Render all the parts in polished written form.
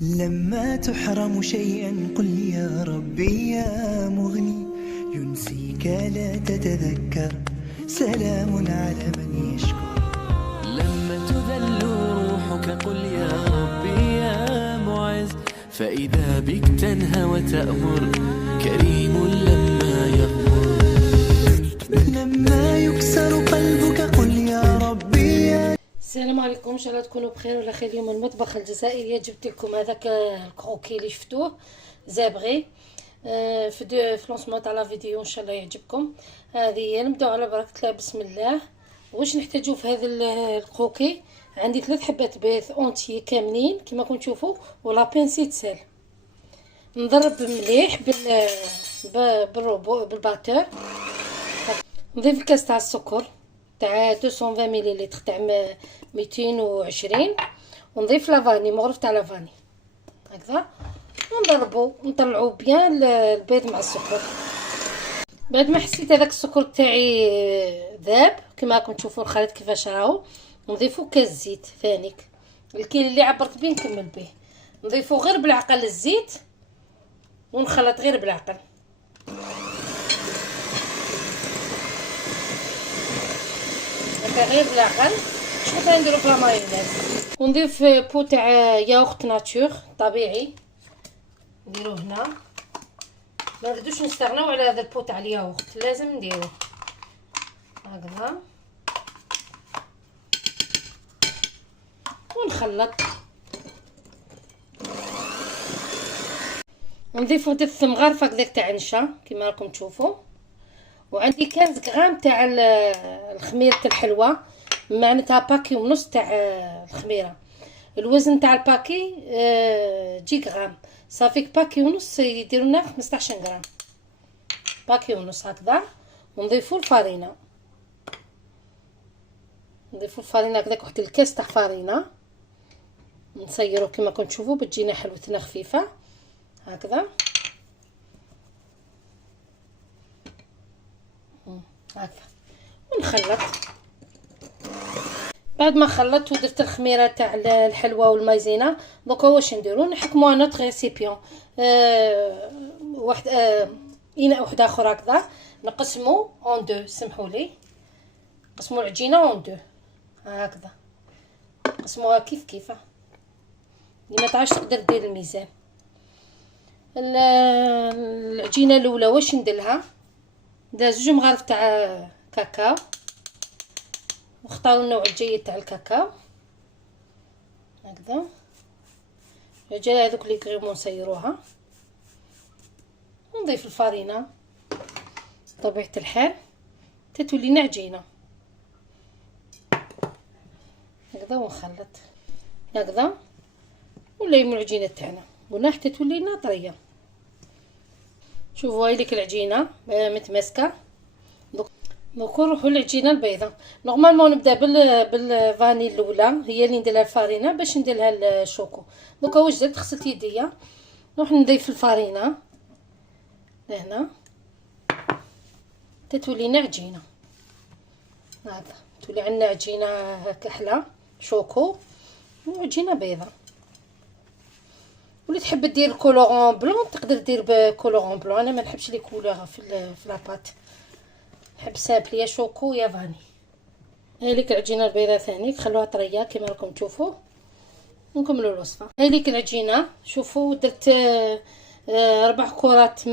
لما تحرم شيئا قل يا ربي يا مغني، ينسيك لا تتذكر، سلام على من يشكر. لما تذل روحك قل يا ربي يا معز، فإذا بك تنهى وتأمر، كريم لما يغمر. لما يكسر قلبك قل يا ربي يا. السلام عليكم، ان شاء الله تكونوا بخير وعلى خير. اليوم المطبخ الجزائري جبت لكم هذاك الكروكي اللي شفتوه زابغي في لونسمون تاع لا فيديو، ان شاء الله يعجبكم. هذه نبداو على بركه الله، بسم الله. واش نحتاجو في هذا الكروكي؟ عندي 3 حبات بيض اونتي كاملين كما راكم تشوفوا، ولا بانسيت سال. نضرب مليح بالباتور. نضيف الكاس تاع السكر تاع 220 مليلتر تاع 220، ونضيف لافاني مغرف تاع لافاني هكذا، ونضربو نطلعو بيان البيض مع السكر. بعد ما حسيت هذاك السكر تاعي ذاب كما راكم تشوفوا الخليط كيفاش راهو، نضيفو كاس زيت ثانيك الكيل اللي عبرت به نكمل به. نضيفو غير بالعقل الزيت ونخلط غير بالعقل. غير بالعقل. شوف نديرو في المايونيز، ونضيف بو تاع ياغورت ناتور طبيعي نديروه هنا. ما نردوش نستغناو على هذا البو تاع الياغورت، لازم نديروه هكذا ونخلط. نضيف واحد الثم غارفه هكذاك تاع نشا كما راكم تشوفوا. وعندي 15 غرام تاع الخميره الحلوه، معناتها باكي ونص تاع الخميره. الوزن تاع الباكي 10 غرام، صافيك باكي ونص يديروا لنا 15 غرام، باكي ونص هكذا. ونضيفوا الفارينه، نضيفوا الفارينه هكذاك واحد الكاس تاع فارينه، نصيروا كما راكم تشوفوا بتجينا حلوتنا خفيفه هكذا هكذا، ونخلط. بعد ما خلطت ودرت الخميره تاع الحلوه والمايزينا، دوكا واش نديرو؟ نحكموا نوت ريسيبيون واحد اناء واحد اخر هكذا، نقسمو اون دو، سمحوا لي، نقسموا العجينه اون دو هكذا، نقسموها كيف كيفه اللي ما تعرفش تقدر دير الميزان. العجينه الاولى واش نديرها؟ ندير 2 مغارف تاع كاكاو، واختاروا النوع الجيد تاع الكاكاو هكذا. العجينه هذوك اللي كريمون نسيروها، ونضيف الفارينه طبيعه الحال تتولينا عجينه هكذا، ونخلط هكذا ولا يم العجينه تاعنا قلنا حتى تولينا طريه. شوفوا هاي ليك العجينه متماسكه. دوك نروحوا للعجينه البيضاء. نورمالمون نبدا بالفاني الاولى، هي اللي ندير لها الفارينه باش ندير لها الشوكو. دوكا واش درت؟ غسلت يديا، نروح نضيف الفارينه لهنا تتولينا عجينه هكا، تولي عندنا عجينه هكا احلى شوكو وعجينه بيضاء. واللي تحب دير كولورون بلون تقدر دير بكولورون بلون، انا ما نحبش لي كولور في لاباط، نحب سامبل يا شوكو يا فاني. هاي ليك العجينه البيضاء ثاني، خلوها طريه كما راكم تشوفوا. نكملوا الوصفه. هاي ليك العجينه، شوفوا درت 4 كرات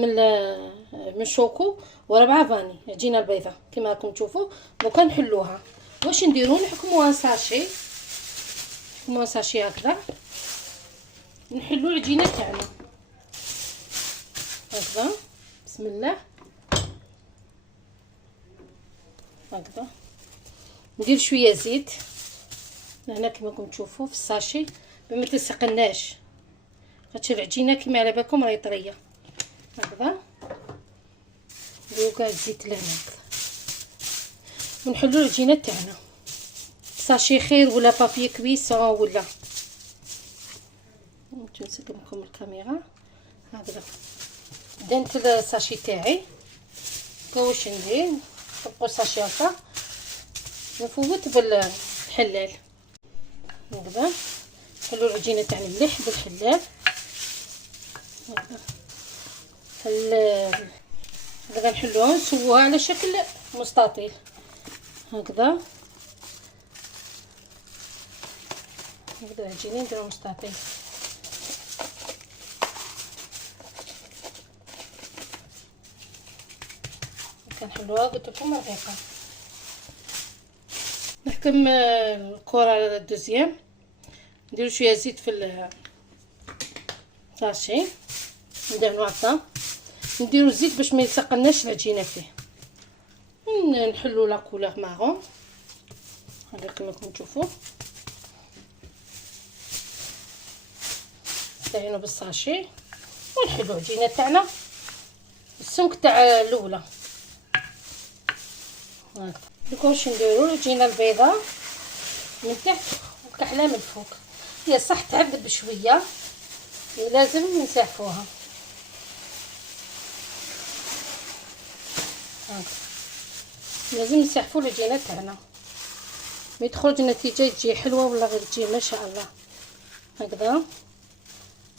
من شوكو و4 فاني، عجينه البيضاء كما راكم تشوفوا. دوكا نحلوها. واش نديرو؟ نحكموها ساشي، نحكموها ساشي هكذا، نحلو العجينه تاعنا هكذا، بسم الله هكذا. ندير شويه زيت هنا كما راكم تشوفوا في الساشي، ما تلصقناش خاطر العجينه كما على بالكم راهي طريه هكذا. نديرو كاع الزيت لهنا هكذا، ونحلو العجينه تاعنا. ساشي خير ولا بابي كويسون ولا نسقم لكم الكاميرا هكذا. دهنت الساشي تاعي. واش ندير؟ نطبقو الساشي هكا، نفوت بالحلال هكذا، نخلو العجينه تاعنا مليح بالحلاب. هكذا نحلوها نسووها على شكل مستطيل هكذا. هكذا العجينه نديرو مستطيل. كنحلوها قلت لكم رقيقه. نحكم الكره على الدوزيام، نديرو شويه زيت في الطاشي، ندهنو هكا، نديرو الزيت باش ما يتسقلناش العجينه فيه. نحلو لا كولور مارون هكا كما راكم تشوفوا. نستعينو بالساشي ونحلو العجينه تاعنا السمك تاع الاولى هكا. دوكا واش نديرو؟ العجينه البيضاء من تحت والكحله من الفوق. هي صح تعذب بشويه، لازم نسحفوها هكا. لازم نسحفوا العجينه تاعنا ملي تخرج النتيجه تجي حلوه ولا غير تجي ما شاء الله. هكذا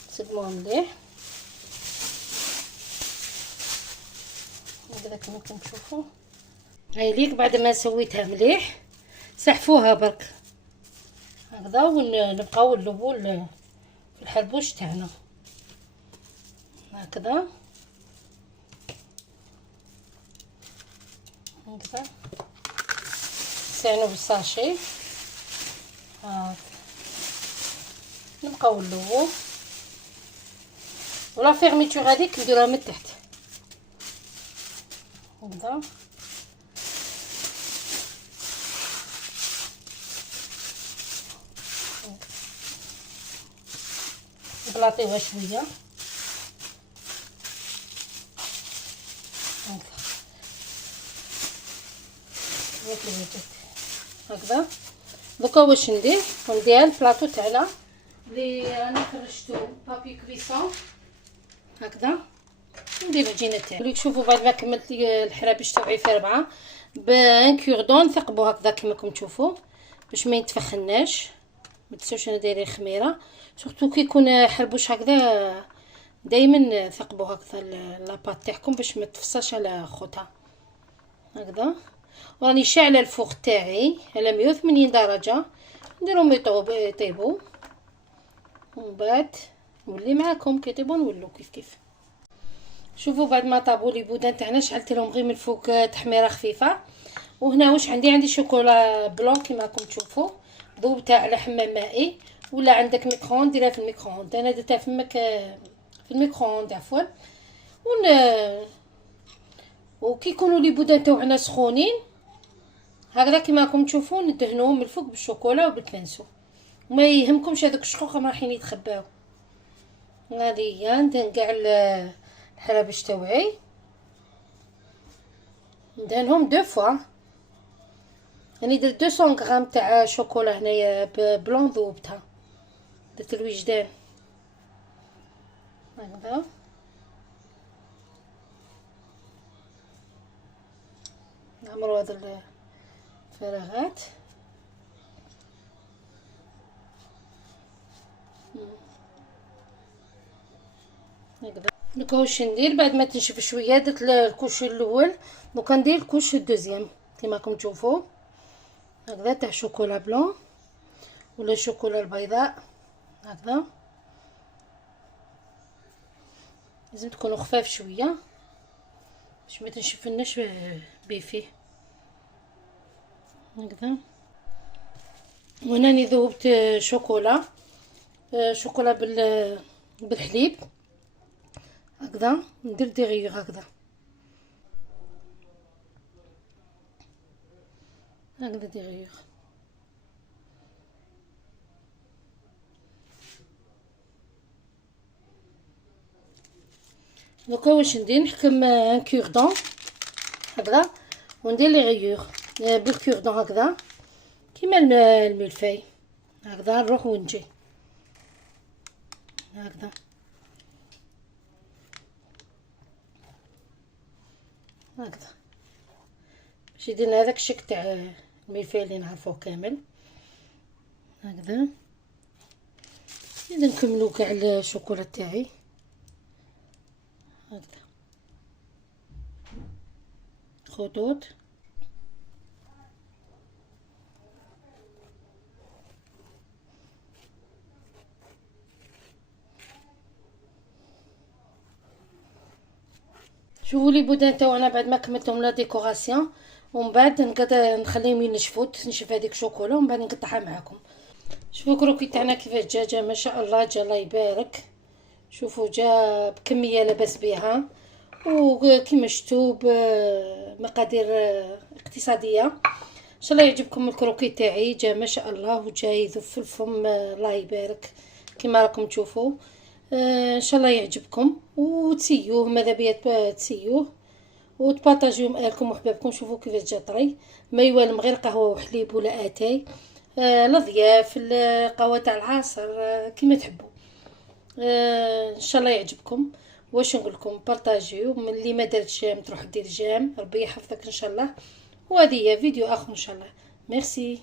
نسدموها مليح هكذا كما راكم تشوفوا. هاي ليك بعد ما سويتها مليح سحفوها برك هكذا، ونبقاو نلوبو في الحلبوش تاعنا هكذا. هكذا نستعينو بالساشي نبقاو نلوبو. ولا فيرميتور هذيك نديروها من تحت هكذا. نبلاطيوها شويه هكذا. دوكا واش ندير؟ ندير البلاطو تاعنا اللي انا فرشتو بابي كريسون هكذا. ندير العجينه تاعي اللي تشوفوا بعد ما كملت الحرابيش تاعي في 4 بان كوردون ثقبو هكذا كما راكم تشوفوا باش ما يتفخناش. ما تنساوش انا دايره خميره سورتو كي يكون حربوش هكذا دائما ثقبوا هكذا لاباط تاعكم باش ما تفصلش على خوتها هكذا. وراني شاعله الفوق تاعي على 180 درجه، نديرهم يطيبوا ومن بعد نولي معاكم كي يطيبوا نولو كيف. شوفوا بعد ما طابوا لي بودان تاعنا شعلت لهم غير من الفوق تحميره خفيفه. وهنا واش عندي شوكولا بلون كما راكم تشوفوا ذوبتها على حمام مائي، ولا عندك ميكرووند ديرها في الميكرووند. انا درتها في الميكرووند عفوا. وكي يكونوا لي بودان تاعنا سخونين هكذا كما راكم تشوفوا ندهنوهم من الفوق بالشوكولا وبالبانسو، وما يهمكمش هذوك الشقوق رايحين يتخباو. هذه هي ندهن كاع الحرابيش تاوعي، ندهنهم 2 فوا. راني درت 200 غرام تاع شوكولا هنايا بلون ذوبتها، درت الوجدان هكذا. نعمرو هذا الفراغات هكذا. دوكا واش ندير بعد ما تنشف شويه؟ درت الكوش الاول، دوكا ندير الكوش الدوزيام كما راكم تشوفوا هكذا تاع شوكولا بلون ولا شوكولا البيضاء هكذا. لازم تكونوا خفاف شويه باش ما تنشفناش بيفيه هكذا. وهنا ذوبت شوكولا بالحليب هكذا. ندير ديغيغ هكذا ديغيغ. دوكا واش ندير؟ نحكم ان كوردون هكذا وندير لي غيور بالكوردون هكذا كيما الملفاي هكذا. نروح ونجي هكذا باش يدير هذاك الشكل تاع الملفاي اللي نعرفوه كامل هكذا. اذا نكملوا كاع الشوكولا تاعي هكذا خطوط. شوفوا لي بودان تاعنا بعد ما كملتهم لا ديكوراسيون، ومن بعد نقدر نخليهم ينشفوا، تنشف هذيك الشوكولا ومن بعد نقطعها معاكم. شوفوا كروكي تاعنا كيفاش جا ما شاء الله، جا الله يبارك. شوفوا جا بكميه لاباس بها، وكيما شفتوا بمقادير اقتصاديه. ان شاء الله يعجبكم الكروكي تاعي، جا ما شاء الله وجا يذوب في الفم الله يبارك كما راكم تشوفوا. ان شاء الله يعجبكم وتسيوه، ماذا بيا تسيوه وتبارطاجيو مع اهلكم وحبابكم. شوفوا كيفاش جا طري، ما يوالم غير قهوه وحليب ولا اتاي، لضياف القهوه تاع العصر كيما تحبوا. ان شاء الله يعجبكم. واش نقول لكم، بارطاجيو، من اللي ما دارتش جيم تروح دير جيم. ربي يحفظك ان شاء الله. وهذه هي فيديو اخر ان شاء الله. ميرسي.